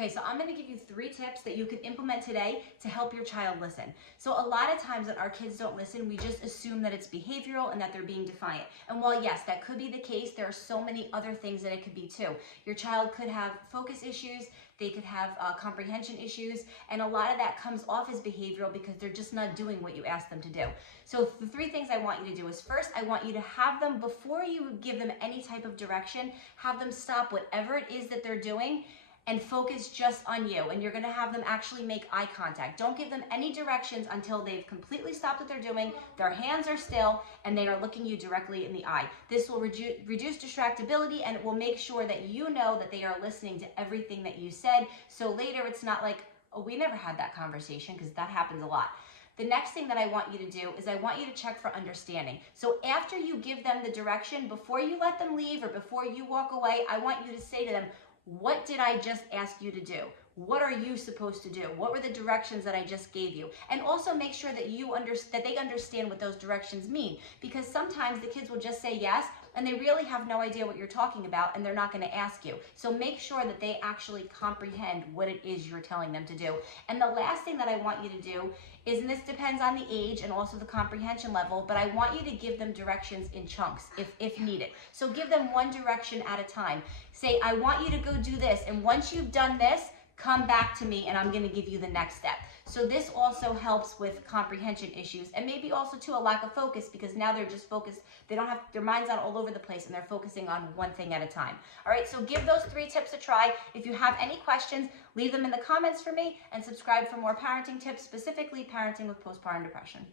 Okay, so I'm gonna give you 3 tips that you can implement today to help your child listen. So a lot of times when our kids don't listen, we just assume that it's behavioral and that they're being defiant. And while yes, that could be the case, there are so many other things that it could be too. Your child could have focus issues, they could have comprehension issues, and a lot of that comes off as behavioral because they're just not doing what you ask them to do. So the 3 things I want you to do is, first, I want you to have them, before you give them any type of direction, have them stop whatever it is that they're doing and focus just on you. And you're gonna have them actually make eye contact. Don't give them any directions until they've completely stopped what they're doing, their hands are still, and they are looking you directly in the eye. This will reduce distractibility, and it will make sure that you know that they are listening to everything that you said. So later it's not like, oh, we never had that conversation, because that happens a lot. The next thing that I want you to do is I want you to check for understanding. So after you give them the direction, before you let them leave or before you walk away, I want you to say to them, what did I just ask you to do? What are you supposed to do? What were the directions that I just gave you? And also make sure that that they understand what those directions mean, because sometimes the kids will just say yes and they really have no idea what you're talking about, and they're not going to ask you. So make sure that they actually comprehend what it is you're telling them to do. And the last thing that I want you to do is, and this depends on the age and also the comprehension level, but I want you to give them directions in chunks if needed. So give them one direction at a time. Say, I want you to go do this, and once you've done this, come back to me and I'm going to give you the next step. So this also helps with comprehension issues, and maybe also too a lack of focus, because now they're just focused, they don't have, their mind's not all over the place and they're focusing on one thing at a time. All right, so give those 3 tips a try. If you have any questions, leave them in the comments for me, and subscribe for more parenting tips, specifically parenting with postpartum depression.